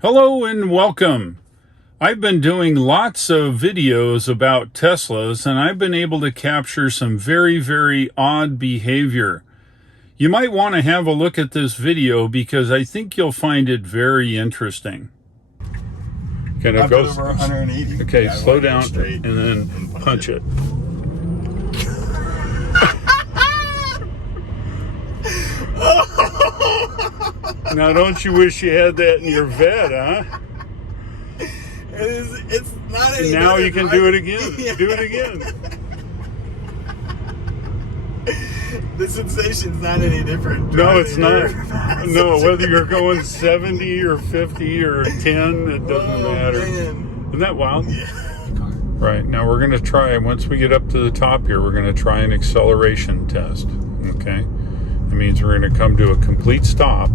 Hello and welcome. I've been doing lots of videos about Teslas and I've been able to capture some very odd behavior. You might want to have a look at this video because I think you'll find it very interesting. Can it go over 180? Okay, yeah, slow down and then punch it. Now don't you wish you had that in your vet, huh? It's not any Now better, you can right? do it again. Yeah. Do it again. The sensation's not any different. No, it's not. No, whether you're going 70 or 50 or 10, it doesn't matter. Man. Isn't that wild? Yeah. Right, now we're going to try, once we get up to the top here, we're going to try an acceleration test. Okay? That means we're going to come to a complete stop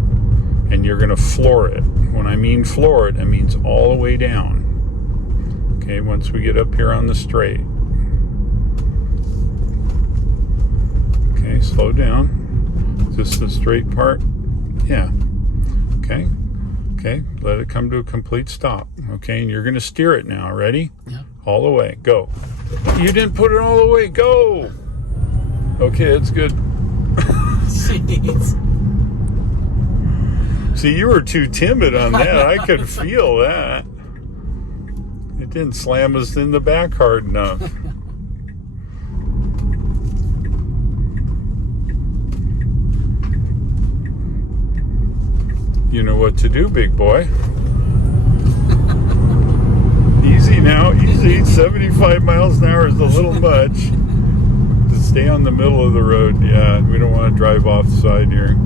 and you're going to floor it. When I mean floor it, I means all the way down. Okay, once we get up here on the straight. Okay, slow down. Is this the straight part? Yeah. Okay. Okay, let it come to a complete stop. Okay, and you're going to steer it now. Ready? Yeah. All the way. Go. You didn't put it all the way. Go. Okay, it's good. Jeez. See, you were too timid on that. I could feel that. It didn't slam us in the back hard enough. You know what to do, big boy. Easy now, easy. 75 miles an hour is a little much. To stay on the middle of the road. Yeah, we don't want to drive off the side here.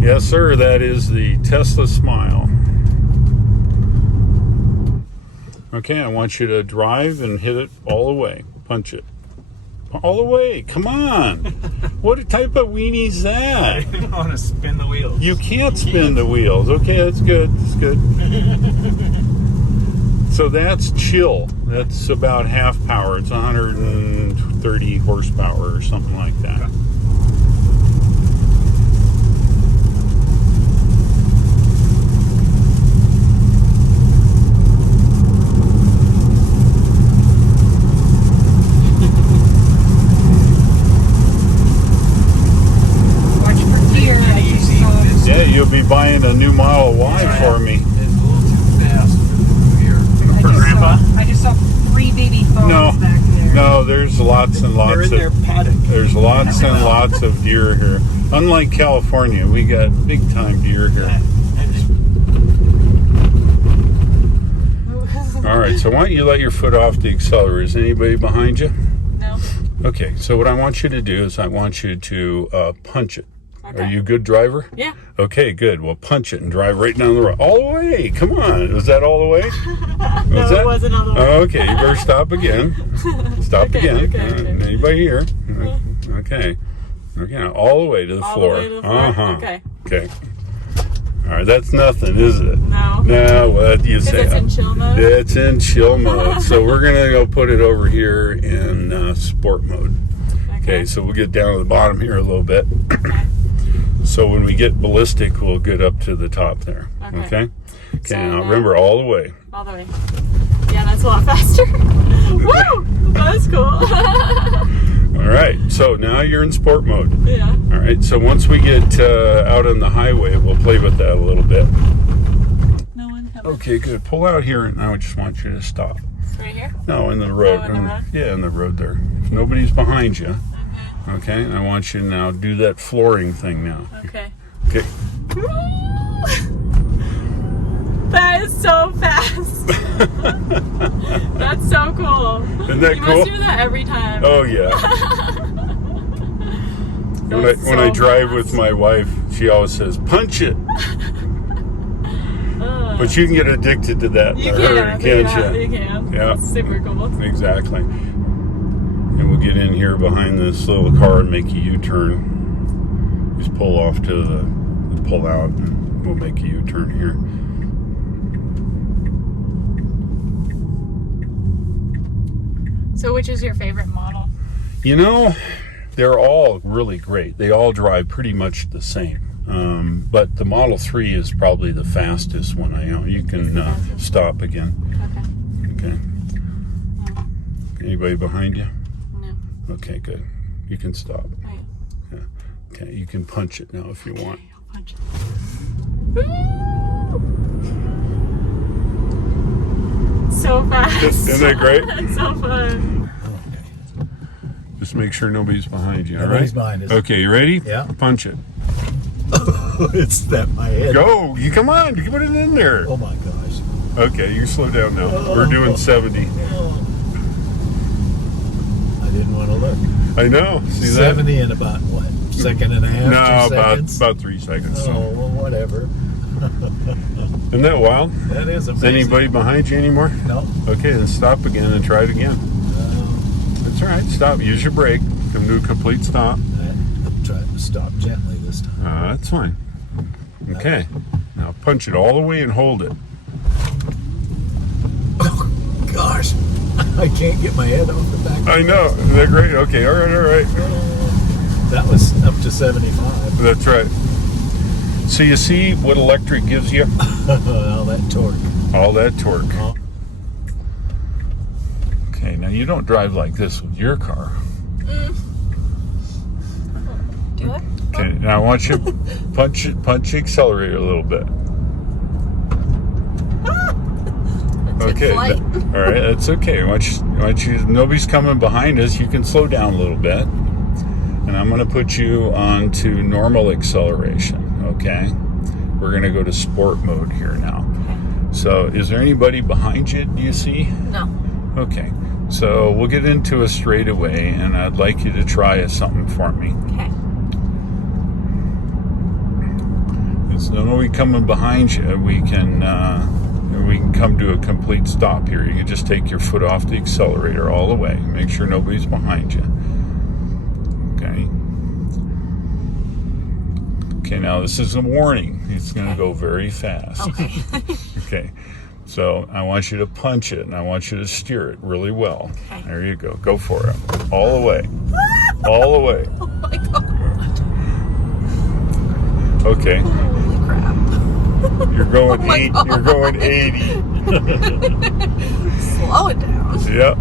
Yes, sir, that is the Tesla smile. Okay, I want you to drive and hit it all the way. Punch it. All the way. Come on. What type of weenie's that? I don't want to spin the wheels. You can't spin the wheels. Okay, that's good. That's good. So that's chill. That's about half power. It's 130 horsepower or something like that. Yeah, you'll be buying a new Model Y for me. It's a little too fast for Grandpa. I just saw 3 baby phones back there. No, there's lots and lots They're in their paddock. There's lots and lots of deer here. Unlike California, we got big time deer here. All right, so why don't you let your foot off the accelerator? Is anybody behind you? No. Okay, so what I want you to do is I want you to punch it. Okay. Are you a good driver? Yeah. Okay, good. Well, punch it and drive right down the road. All the way. Come on. Was that all the way? No, it wasn't all the way. Okay, you better stop again. Stop again. Okay. Anybody here? Okay. Okay, all the way to the All floor. the way to the floor? Uh-huh. Okay. Okay. All right, that's nothing, is it? No. No, what do you say? It's in chill mode? It's in chill mode. So we're going to go put it over here in sport mode. Okay, so we'll get down to the bottom here a little bit. Okay. So when we get ballistic, we'll get up to the top there. Okay? Okay, So now remember, all the way. All the way. Yeah, that's a lot faster. Woo! That's cool. All right, so now you're in sport mode. Yeah. All right, so once we get out on the highway, we'll play with that a little bit. No one coming. Okay, good. Pull out here, and I just want you to stop. Right here? No, in the road. Oh, in the road? Yeah, in the road there. If nobody's behind you. Okay, and I want you to now do that flooring thing now. Okay. Okay. That is so fast. That's so cool. Isn't that you cool? must do that every time. Oh, yeah. When I drive with my wife, she always says, punch it. But you can get addicted to that in a hurry, can't you? You can. Yeah. It's super cool. Exactly. And we'll get in here behind this little car and make a U-turn. Just pull off to the pull out and we'll make a U-turn here. So which is your favorite model? You know, they're all really great. They all drive pretty much the same. But the Model 3 is probably the fastest one I own. You can stop again. Okay. Okay. Anybody behind you? No. Okay, good. You can stop. Right. Yeah. Okay, you can punch it now if you want. Okay, I'll punch it. So fast. Isn't that great? So fun. Just make sure nobody's behind you, all right? Nobody's behind us. Okay, you ready? Yeah. Punch it. It's that my head. Go! You come on, you put it in there. Oh my gosh. Okay, you slow down now. We're doing 70. I didn't want to look. I know. See that? 70 in about what? Second and a half? No, 2 seconds? about 3 seconds. Oh, well, whatever. Isn't that wild? That is Is amazing. anybody behind you anymore? No. Okay, then stop again and try it again. That's all right. Stop. Use your brake. Come to a complete stop. I'll try to stop gently this time. That's fine. Okay. Now punch it all the way and hold it. Oh, gosh. I can't get my head off the back. I know. Isn't that great? Okay. All right. All right. That was up to 75. That's right. So you see what electric gives you? All that torque. All that torque. Oh. Okay. Now you don't drive like this with your car. Do it? Okay. Now I want you to punch the accelerator a little bit. Okay. Flight. All right. That's okay. I want you. Nobody's coming behind us. You can slow down a little bit. And I'm going to put you onto normal acceleration. Okay. We're going to go to sport mode here now. So, is there anybody behind you? Do you see? No. Okay. So we'll get into a straightaway, and I'd like you to try something for me. Okay. It's nobody coming behind you. We can come to a complete stop here. You can just take your foot off the accelerator all the way. Make sure nobody's behind you. Okay. Okay, now this is a warning. It's going to go very fast. Okay. Okay. So I want you to punch it, and I want you to steer it really well. Okay. There you go. Go for it. All the way. All the way. Oh my god. Okay. Holy crap. You're going Oh my 80. God. You're going 80. Slow it down. Yep.